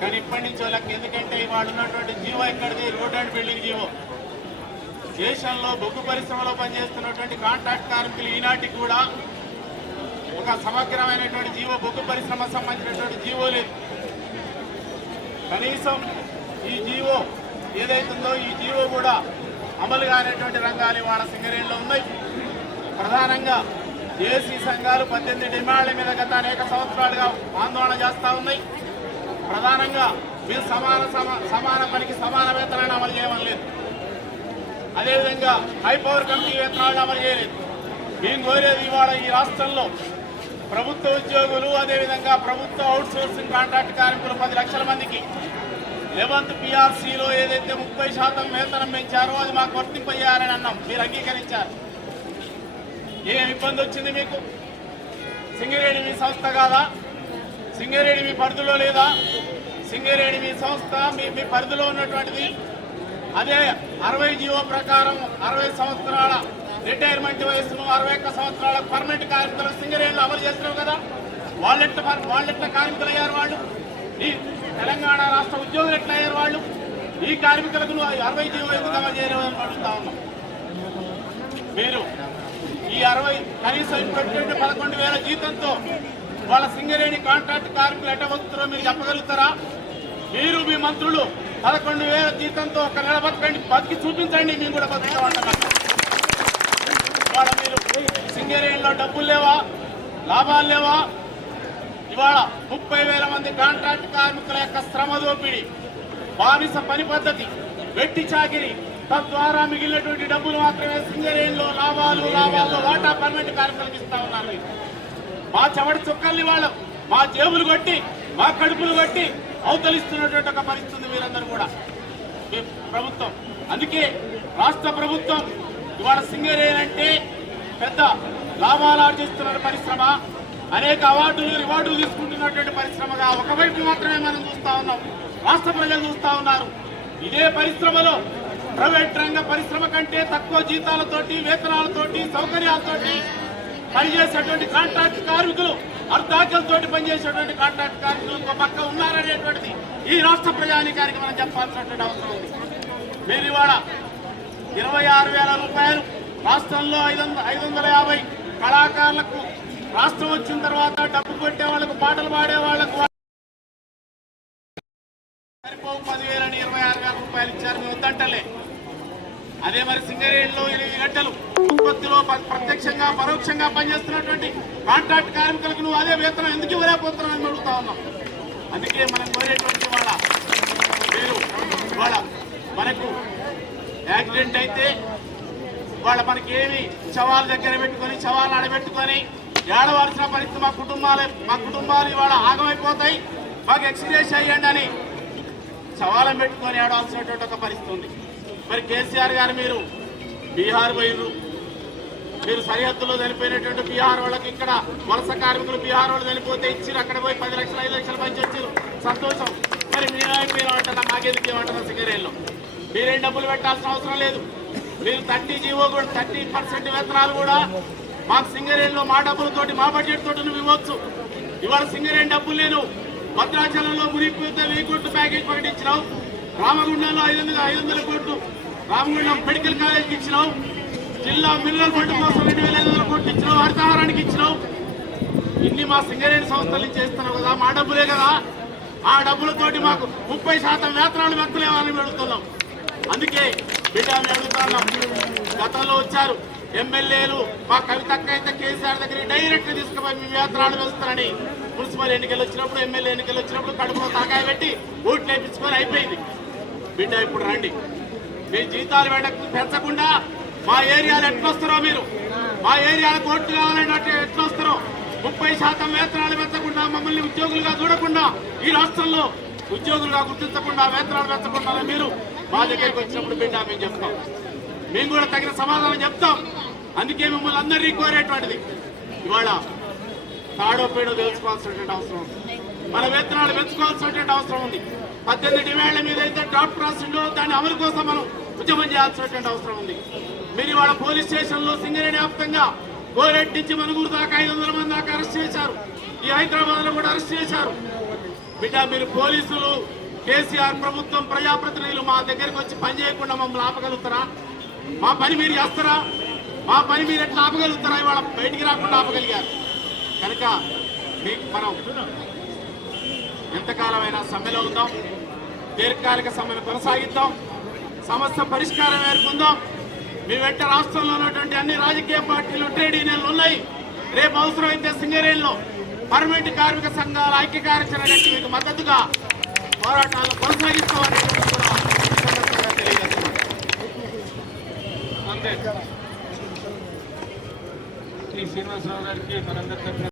కానీ ఇప్పటి నుంచి వాళ్ళకి ఎందుకంటే ఇవాళ ఉన్నటువంటి జీవో ఎక్కడిది? Road and building GO. దేశంలో బొగ్గు పరిశ్రమలో పనిచేస్తున్నటువంటి కాంట్రాక్ట్ కార్మికులు ఈనాటికి కూడా ఒక సమగ్రమైనటువంటి జీవో, బొగ్గు పరిశ్రమకు సంబంధించినటువంటి జీవో లేదు. కనీసం ఈ జీవో ఏదైతుందో ఈ జీవో కూడా అమలు కానిటువంటి రంగాలు ఇవాళ సింగరేణిలో ఉన్నాయి. ప్రధానంగా జేఏసీ సంఘాలు 18 డిమాండ్ల మీద గత అనేక సంవత్సరాలుగా ఆందోళన చేస్తూ ఉన్నాయి. ప్రధానంగా మీరు సమాన పనికి సమాన వేతనాన్ని అమలు చేయడం లేదు. అదేవిధంగా హై పవర్ కమిటీ వేతనాలను అమలు చేయలేదు. మేము కోరేది ఇవాళ ఈ రాష్ట్రంలో ప్రభుత్వ ఉద్యోగులు, అదేవిధంగా ప్రభుత్వ అవుట్సోర్సింగ్ కాంట్రాక్ట్ కార్మికులు 10 లక్షల మందికి 11th PRCలో ఏదైతే 30% వేతనం పెంచారో అది మాకు వర్తింపజేయాలని అన్నాం. మీరు అంగీకరించారు. ఏం ఇబ్బంది వచ్చింది మీకు? సింగరేణి మీ సంస్థ కాదా? సింగరేణి మీ పరిధిలో లేదా? సింగరేణి మీ సంస్థ, మీ పరిధిలో ఉన్నటువంటిది. అదే 60 జీవో ప్రకారం 60 సంవత్సరాల రిటైర్మెంట్ వయసును 61 సంవత్సరాల పర్మనెంట్ కార్మికులు సింగరేణిలో అమలు చేస్తున్నావు కదా. వాళ్ళెట్లా కార్మికులు అయ్యారు? వాళ్ళు ఈ తెలంగాణ రాష్ట్ర ఉద్యోగులు ఎట్లా అయ్యారు? వాళ్ళు ఈ కార్మికులకు 60 జీవో ఎందుకు అమలు చేయలేదని అడుగుతా ఉన్నాం. మీరు ఈ 60 కనీసం ఇప్పటికంటే 11,000 జీతంతో వాళ్ళ సింగరేణి కాంట్రాక్ట్ కార్మికులు ఎట్లా బతుకుతారో మీరు చెప్పగలుగుతారా? మీరు మీ మంత్రులు 11,000 జీతంతో ఒక నెల బతికి చూపించండి, మేము కూడా బతుకుతామంటున్నాం. ఇవాళ మీరు సింగరేణిలో డబ్బులు లేవా? లాభాలు లేవా? ఇవాళ 30,000 మంది కాంట్రాక్ట్ కార్మికుల యొక్క శ్రమ దోపిడీ, బానిస పని పద్ధతి, వెట్టి చాకిరి, తద్వారా మిగిలినటువంటి డబ్బులు మాత్రమే సింగరేణిలో లాభాల్లో వాటా పర్మనెంట్ కార్మికులకు ఇస్తా ఉన్నారు. మా చెమటి చుక్కల్ని వాళ్ళు మా జేబులు కొట్టి, మా కడుపులు కొట్టి అవతలిస్తున్నటువంటి ఒక పరిస్థితి మీరందరూ కూడా ప్రభుత్వం. అందుకే రాష్ట్ర ప్రభుత్వం ఇవాళ సింగరేణి అంటే పెద్ద లాభాలు ఆర్జిస్తున్న పరిశ్రమ, అనేక రివార్డులు తీసుకుంటున్నటువంటి పరిశ్రమగా ఒకవైపు మాత్రమే మనం చూస్తా ఉన్నాం. రాష్ట్ర ప్రజలు చూస్తా ఉన్నారు. ఇదే పరిశ్రమలో ప్రైవేట్ రంగ పరిశ్రమ కంటే తక్కువ జీతాలతోటి, వేతనాలతోటి, సౌకర్యాలతోటి పనిచేసేటువంటి కాంట్రాక్ట్ కార్మికులు, అర్ధాకలతోటి పనిచేసేటువంటి కాంట్రాక్ట్ కార్మికులు ఒక పక్క ఉన్నారనేటువంటిది ఈ రాష్ట్ర ప్రజానీకానికి మనం చెప్పాల్సినటువంటి అవసరం ఉంది. మీరు ఇవాళ 26,000 రూపాయలు రాష్ట్రంలో 550 కళాకారులకు రాష్ట్రం వచ్చిన తర్వాత డబ్బు కొట్టే వాళ్లకు, పాటలు పాడే వాళ్లకు సరిపోవు 10,000 అని 26,000 రూపాయలు ఇచ్చారు. మేము వద్దంటలే. అదే మరి సింగరేణిలో 8 గంటలు ఉత్పత్తిలో ప్రత్యక్షంగా పరోక్షంగా పనిచేస్తున్నటువంటి కాంట్రాక్ట్ కార్మికులకు నువ్వు అదే వేతనం ఎందుకు ఇవ్వలేకపోతున్నావు అని అడుగుతా ఉన్నాం. అందుకే మనం కోరేటువంటి మీరు మనకు యాక్సిడెంట్ అయితే మనకి ఏమి శవాల దగ్గర పెట్టుకొని, శవాలను ఆడబెట్టుకొని ఏడవలసిన పరిస్థితి మా కుటుంబాలు ఇవాళ ఆగమైపోతాయి, మాకు ఎక్స్గ్రేస్ అయ్యండి అని శవాలను పెట్టుకొని ఏడవలసినటువంటి ఒక పరిస్థితి ఉంది. మరి కేసీఆర్ గారు మీరు బీహార్ పోయిర్రు, మీరు సరిహద్దులో చనిపోయినటువంటి బీహార్ వాళ్ళకి ఇక్కడ వలస కార్మికులు బీహార్ వాళ్ళు చనిపోతే ఇచ్చిరు, అక్కడ పోయి 10 లక్షలు 5 లక్షలు పంచి వచ్చారు, సంతోషం. మరి మీరేమంటారా? మాకెందుకు ఏమంటారా? సింగరేణిలో మీరేం డబ్బులు పెట్టాల్సిన అవసరం లేదు. మీరు 30 జీవో కూడా 30% వేతనాలు కూడా మాకు సింగరేణిలో మా డబ్బులతోటి, మా బడ్జెట్ తోటి నువ్వు ఇవ్వచ్చు. ఇవాళ సింగరేణి డబ్బులు లేను. భద్రాచలంలో మునిగిపోతే 1000 కోట్లు ప్యాకేజ్ ప్రకటించినావు. రామగుండంలో 500 కోట్లు రామగుండం మెడికల్ కాలేజ్కి ఇచ్చినావు. జిల్లా మినరల్ ఫండ్ కోసం 2,500 కోట్లు ఇచ్చినావు. హరితహారానికి ఇచ్చినావు. ఇన్ని మా సింగరేణి సంస్థలు చేస్తున్నావు కదా, మా డబ్బులే కదా. ఆ డబ్బులతోటి మాకు 30% వేతనాలు వ్యక్తులేమని అడుగుతున్నాం. అందుకే బిడ్డ మేము అడుగుతున్నాం. గతంలో వచ్చారు ఎమ్మెల్యేలు, మా కవితక్క అయితే కేసీఆర్ దగ్గర డైరెక్ట్ తీసుకుపోయి మీ వేతనాలు వేస్తారని మున్సిపల్ ఎన్నికలు వచ్చినప్పుడు, ఎమ్మెల్యే ఎన్నికలు వచ్చినప్పుడు కడుపులో తాకాయ పెట్టి ఓట్లు వేయించుకొని అయిపోయింది. బిడ్డ ఇప్పుడు రండి, మీ జీతాలు పెంచకుండా మా ఏరియాలో ఎట్లొస్తారో, మీరు మా ఏరియాలకు ఓట్లు కావాలంటే ఎట్లొస్తారో, 30% వేతనాలు పెంచకుండా, మమ్మల్ని ఉద్యోగులుగా చూడకుండా, ఈ రాష్ట్రంలో ఉద్యోగులుగా గుర్తించకుండా, వేతనాలు పెంచకుండా మీరు మా దగ్గరికి వచ్చినప్పుడు బిడ్డ మేము చెప్తాం. మేము కూడా తగిన సమాధానం చెప్తాం. అందుకే మిమ్మల్ని అందరినీ కోరేటువంటిది ఇవాళ తాడో పేడో తెలుసుకోవాల్సినటువంటి అవసరం ఉంది. మన వేతనాలు పెంచుకోవాల్సినటువంటి అవసరం ఉంది. 18 డిమాండ్ల మీద అయితే డ్రాఫ్ట్ రాసిందో దాని అమలు కోసం మనం ఉద్యమం చేయాల్సినటువంటి అవసరం ఉంది. మీరు ఇవాళ పోలీస్ స్టేషన్లో సింగరేణి వ్యాప్తంగా కోరెట్ నుంచి మనుగురు దాకా 500 మంది దాకా అరెస్ట్ చేశారు. ఈ హైదరాబాద్ లో కూడా అరెస్ట్ చేశారు. బిడ్డ మీరు పోలీసులు కేసీఆర్ ప్రభుత్వం ప్రజాప్రతినిధులు మా దగ్గరికి వచ్చి పని చేయకుండా మమ్మల్ని ఆపగలుగుతారా? మా పని మీరు చేస్తారా? మా పని మీరు ఎట్లా ఆపగలుగుతారా? ఇవాళ బయటికి రాకుండా ఆపగలిగారు కనుక మీకు మనం ఎంతకాలమైనా సమ్మెలో ఉందాం, దీర్ఘకాలిక సమ్మెను కొనసాగిద్దాం, సమస్య పరిష్కారం ఏర్పొందాం. మీ వెంట రాష్ట్రంలో ఉన్నటువంటి అన్ని రాజకీయ పార్టీలు, ట్రేడ్ యూనియన్లు ఉన్నాయి. రేపు అవసరమైతే సింగరేణిలో పర్మనెంట్ కార్మిక సంఘాల ఐక్య కార్యాచరణ మీకు మద్దతుగా పోరాటాలను కొనసాగిస్తామని తెలియజేస్తున్నాం. అంతే శ్రీనివాసరావు గారికి మనందరి